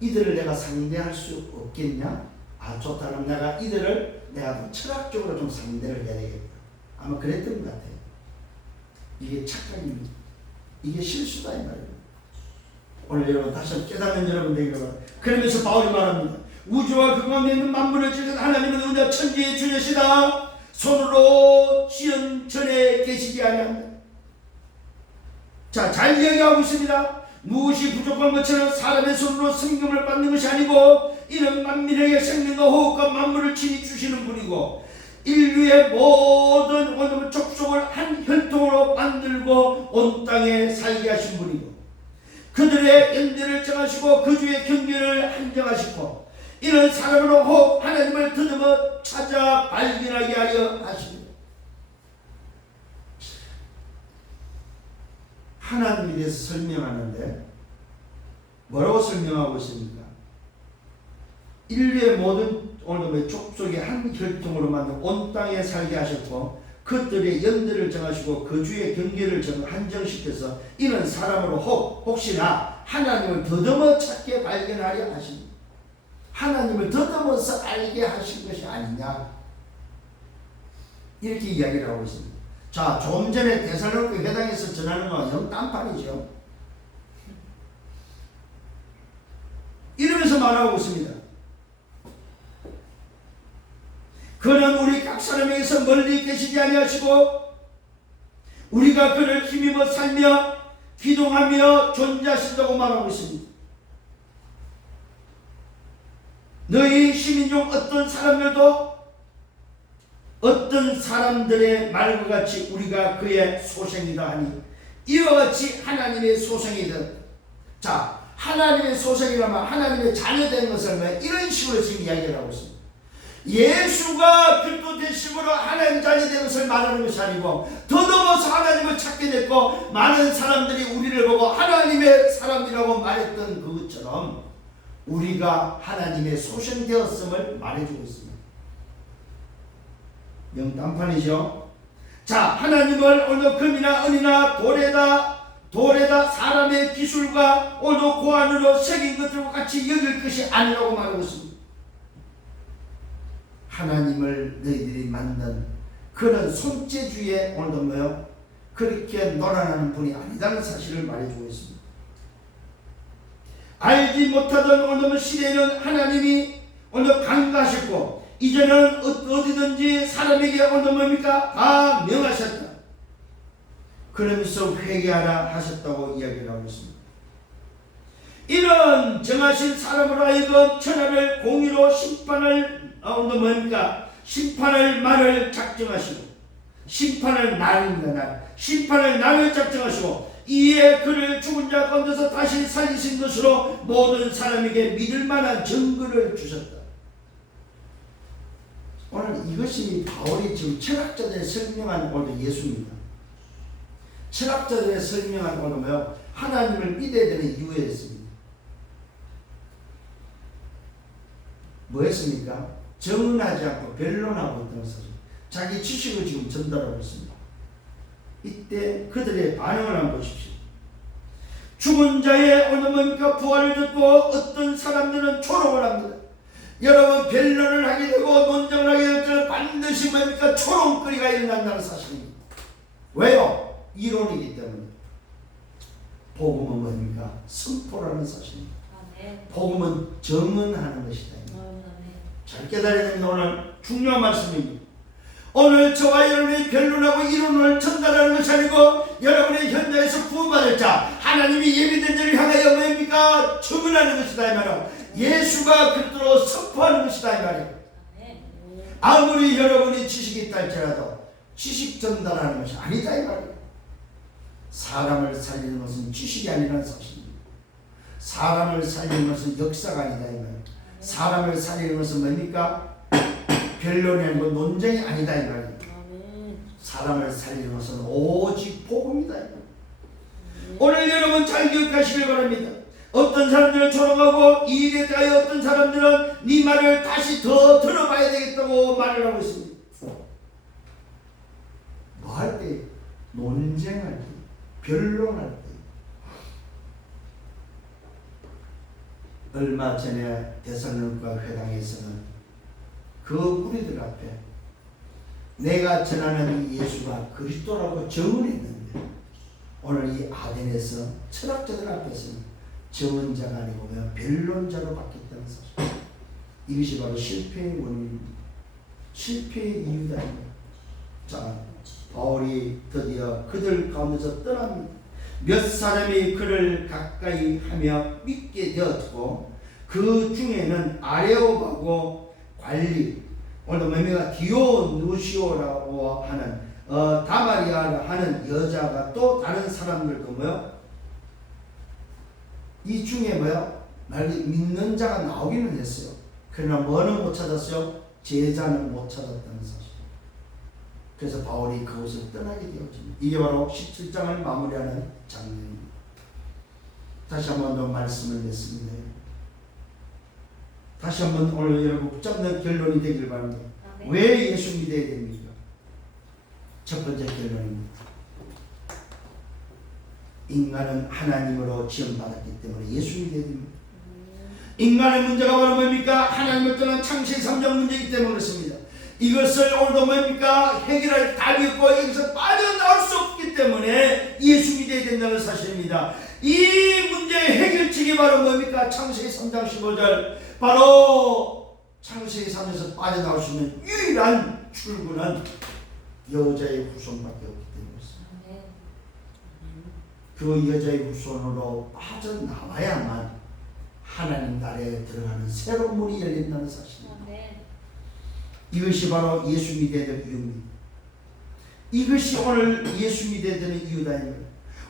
이들을 내가 상대할 수 없겠냐? 아, 좋다. 그럼 내가 이들을 내가 철학적으로 좀 상대를 해야 되겠다. 아마 그랬던 것 같아요. 이게 착각입니다. 이게 실수다 이 말이에요. 오늘 여러분 다시 깨닫는 여러분 되기를 바랍니다. 그러면서 바울이 말합니다. 우주와 그 가운데 있는 만물을 지으신 하나님은 은혜 천지의 주여시다. 손으로 지은 전에 계시지 아니한다. 자, 잘 이야기하고 있습니다. 무엇이 부족한 것처럼 사람의 손으로 성금을 받는 것이 아니고 이는 만민에게 생명과 호흡과 만물을 친히 주시는 분이고 인류의 모든 족속을 한 혈통으로 만들고 온 땅에 살게 하신 분이고 그들의 연대를 정하시고 그 주의 경계를 한정하시고 이는 사람으로 호흡 하나님을 더듬어 찾아 발견하게 하려 하십니다. 하나님에 대해서 설명하는데 뭐라고 설명하고 있습니까? 인류의 모든 오늘의 족속의 한 혈통으로 만든 온 땅에 살게 하셨고 그들의 연대를 정하시고 그 주의 경계를 한정시켜서 이는 사람으로 혹시나 하나님을 더듬어 찾게 발견하려 하십니다. 하나님을 더듬어서 알게 하신 것이 아니냐 이렇게 이야기를 하고 있습니다. 자, 조금 전에 데살로니가 회당에서 전하는 건 영 딴판이죠. 이러면서 말하고 있습니다. 그는 우리 각 사람에게서 멀리 계시지 아니하시고 우리가 그를 힘입어 살며 기동하며 존재하신다고 말하고 있습니다. 너희 시민 중 어떤 사람들의 말과 같이 우리가 그의 소생이다 하니 이와 같이 하나님의 소생이다. 자, 하나님의 소생이라면 하나님의 자녀된 것을 이런 식으로 지금 이야기를 하고 있습니다. 예수가 그리스도 되심으로 하나님 자녀 된 것을 말하는 것이 아니고 더듬어서 하나님을 찾게 됐고 많은 사람들이 우리를 보고 하나님의 사람이라고 말했던 그것처럼 우리가 하나님의 소생되었음을 말해주고 있습니다. 명단판이죠. 자, 하나님을 오늘 금이나 은이나 돌에다 사람의 기술과 오늘 고안으로 새긴 것들과 같이 여길 것이 아니라고 말하고 있습니다. 하나님을 너희들이 만든 그는 손재주에 오늘도 뭐요? 그렇게 놀아나는 분이 아니다는 사실을 말해주고 있습니다. 알지 못하던 오늘 시대에는 하나님이 오늘 강구하셨고 이제는 어디든지 사람에게 오늘 뭡니까? 다 명하셨다. 그러면서 회개하라 하셨다고 이야기를 하고 있습니다. 이런 정하신 사람으로 하여금 천하를 공의로 심판을 뭡니까? 심판을 말을 작정하시고 심판을 날을 작정하시고 이에 그를 죽은 자 가운데서 다시 살리신 것으로 모든 사람에게 믿을 만한 증거를 주셨다. 오늘 이것이 바울이 지금 철학자들이 설명한 오늘 예수입니다. 철학자들이 설명한 오늘 뭐요? 하나님을 믿어야 되는 이유였습니다. 뭐였습니까? 정언하지 않고 변론하고 있다는 사실. 자기 지식을 지금 전달하고 있습니다. 이때 그들의 반응을 한번 보십시오. 죽은 자의 오늘 뭡니까? 부활을 듣고 어떤 사람들은 초롱을 합니다. 여러분 변론을 하게 되고 논쟁을 하게 될 때는 반드시 뭡니까? 초롱거리가 일어난다는 사실입니다. 왜요? 이론이기 때문에. 복음은 뭡니까? 선포라는 사실입니다. 복음은 정언하는 것이다. 잘 깨달아야 됩니다. 오늘 중요한 말씀입니다. 오늘 저와 여러분이 변론하고 이론을 전달하는 것이 아니고 여러분의 현장에서 구원받을 자 하나님이 예비된 자를 향하여 뭡니까? 증언하는 것이다 이 말이야. 예수가 그리스도로 선포하는 것이다 이 말이야. 아무리 여러분이 지식이 있다 할지라도 지식 전달하는 것이 아니다 이 말이야. 사람을 살리는 것은 지식이 아니라는 사실입니다. 사람을 살리는 것은 역사가 아니다 이 말이야. 사람을 살리는 것은 뭡니까? 변론이 아니고 논쟁이 아니다 이 말이에요. 사람을 살리는 것은 오직 복음이다. 오늘 여러분 잘 기억하시길 바랍니다. 어떤 사람들은 조롱하고 이 일에 대하여 어떤 사람들은 네 말을 다시 더 들어봐야 되겠다고 말을 하고 있습니다. 뭐 할 때? 논쟁할 때, 변론할 때. 얼마 전에 데살로니가 회당에서는 그 우리들 앞에 내가 전하는 이 예수가 그리스도라고 정언했는데 오늘 이 아덴에서 철학자들 앞에서는 정언자가 아니고 변론자로 바뀌었다는 사실. 이것이 바로 실패의 원인입니다. 실패의 이유다. 자, 바울이 드디어 그들 가운데서 떠납니다. 몇 사람이 그를 가까이 하며 믿게 되었고 그 중에는 아레오바고 관리, 오늘 뭡니까? 디오누시오라고 하는 다마리아라 하는 여자가 또 다른 사람들도 뭐요? 이 중에 뭐요? 말 믿는 자가 나오기는 했어요. 그러나 뭐는 못 찾았어요? 제자는 못 찾았다는 사실. 그래서 바울이 그곳을 떠나게 되었습니다. 이게 바로 17장을 마무리하는 장면입니다. 다시 한 번 더 말씀을 냈습니다. 다시 한번 오늘 여러분 붙잡는 결론이 되길 바랍니다. 왜 예수 믿어야 됩니까? 첫 번째 결론입니다. 인간은 하나님으로 지원받았기 때문에 예수 믿어야 됩니다. 인간의 문제가 바로 뭡니까? 하나님을 떠난 창세기 3장 문제이기 때문에 그렇습니다. 이것을 오늘도 뭡니까? 해결할 답이 없고 여기서 빠져나올 수 없기 때문에 예수 믿어야 된다는 사실입니다. 이 문제의 해결책이 바로 뭡니까? 창세기 3장 15절 바로 창세기 3장에서 빠져나올 수 있는 유일한 출구는 여자의 후손밖에 없기 때문이었습니다. 그 여자의 후손으로 빠져나와야만 하나님 나라에 들어가는 새로운 문이 열린다는 사실입니다. 이것이 바로 예수 믿어야 될 이유입니다. 이것이 오늘 예수 믿어야 되는 이유다.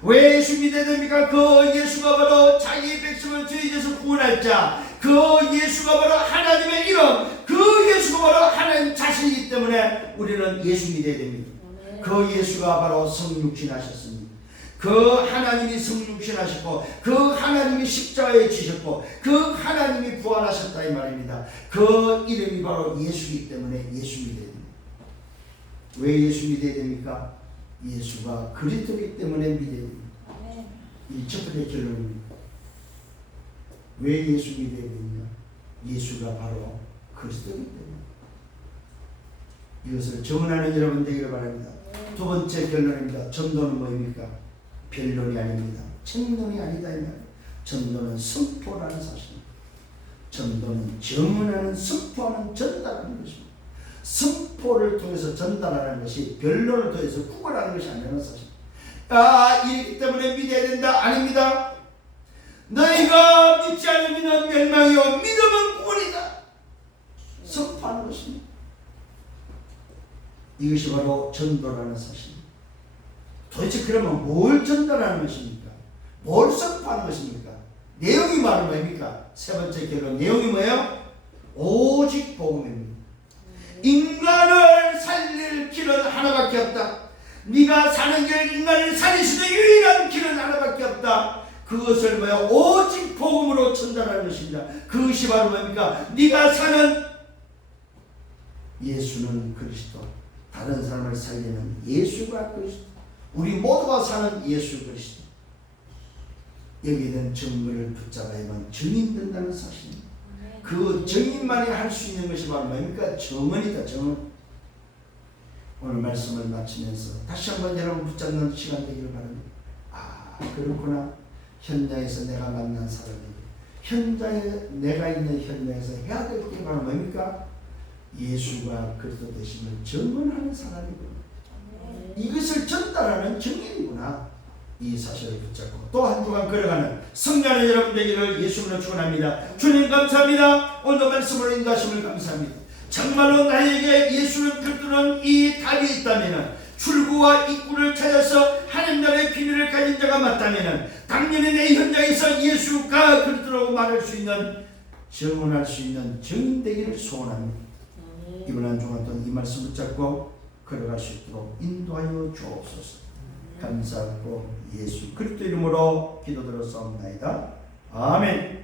왜 예수 믿어야 됩니까? 그 예수가 바로 자기 백성을 저희에서 구원할 자, 그 예수가 바로 하나님의 이름, 그 예수가 바로 하나님 자신이기 때문에 우리는 예수 믿어야 됩니다. 그 예수가 바로 성육신하셨습니다. 그 하나님이 성육신하셨고 그 하나님이 십자가에 지셨고 그 하나님이 부활하셨다 이 말입니다. 그 이름이 바로 예수이기 때문에 예수 믿어야 됩니다. 왜 예수 믿어야 됩니까? 예수가 그리스도이기 때문에 믿어야 됩니다. 이 첫 번째 결론입니다. 왜 예수 믿어야 되느냐? 예수가 바로 그리스도이기 때문에. 이것을 정언하는 여러분 되기를 바랍니다. 두 번째 결론입니다. 전도는 뭐입니까? 변론이 아닙니다. 책론이 아니다 이 말이에요. 전도는 선포라는 사실입니다. 전도는 정언하는, 선포하는, 전달하는 것입니다. 선포를 통해서 전달하는 것이 변론을 통해서 구걸하는 것이 아니라는 사실입니다. 이렇기 때문에 믿어야 된다? 아닙니다. 너희가 믿지 않으면 멸망이요 믿으면 구원이다. 선포하는 것입니다. 이것이 바로 전도라는 사실입니다. 도대체 그러면 뭘 전달하는 것입니까? 뭘 선포하는 것입니까? 내용이 말은 뭡니까? 세 번째 결론 내용이 뭐예요? 오직 복음입니다. 인간을 살릴 길은 하나밖에 없다. 네가 사는 길, 인간을 살릴 수 있는 유일한 길은 하나밖에 없다. 그것을 뭐야? 오직 복음으로 전달하는 것입니다. 그것이 바로 뭡니까? 네가 사는 예수는 그리스도. 다른 사람을 살리는 예수가 그리스도. 우리 모두가 사는 예수 그리스도. 여기에 대한 증거를 붙잡아야만 증인된다는 사실입니다. 그 증인만이 할 수 있는 것이 바로 뭡니까? 정언이다. 정언. 오늘 말씀을 마치면서 다시 한번 여러분 붙잡는 시간 되기를 바랍니다. 그렇구나. 현장에서 내가 만난 사람이 현장에 내가 있는 현장에서 해야 될 게 바로 뭡니까? 예수가 그리스도 되심을 증언하는 사람이구나. 이것을 전달하는 증인이구나. 이 사실을 붙잡고 또 한 주간 걸어가는 성령의 여러분 되기를 예수님으로 축원합니다. 주님 감사합니다. 오늘 말씀으로 인도하심을 감사합니다. 정말로 나에게 예수는 그리스도는 이 답이 있다면 출구와 입구를 찾아서 하나님 나라의 비밀을 가진 자가 맞다면 당연히 내 현장에서 예수가 그리스도라고 말할 수 있는 증언할 수 있는 증인 되기를 소원합니다. 이번 한 주간 동안 이 말씀 붙잡고 걸어갈 수 있도록 인도하여 주옵소서. 감사하고 예수 그리스도 이름으로 기도드렸사옵나이다. 아멘.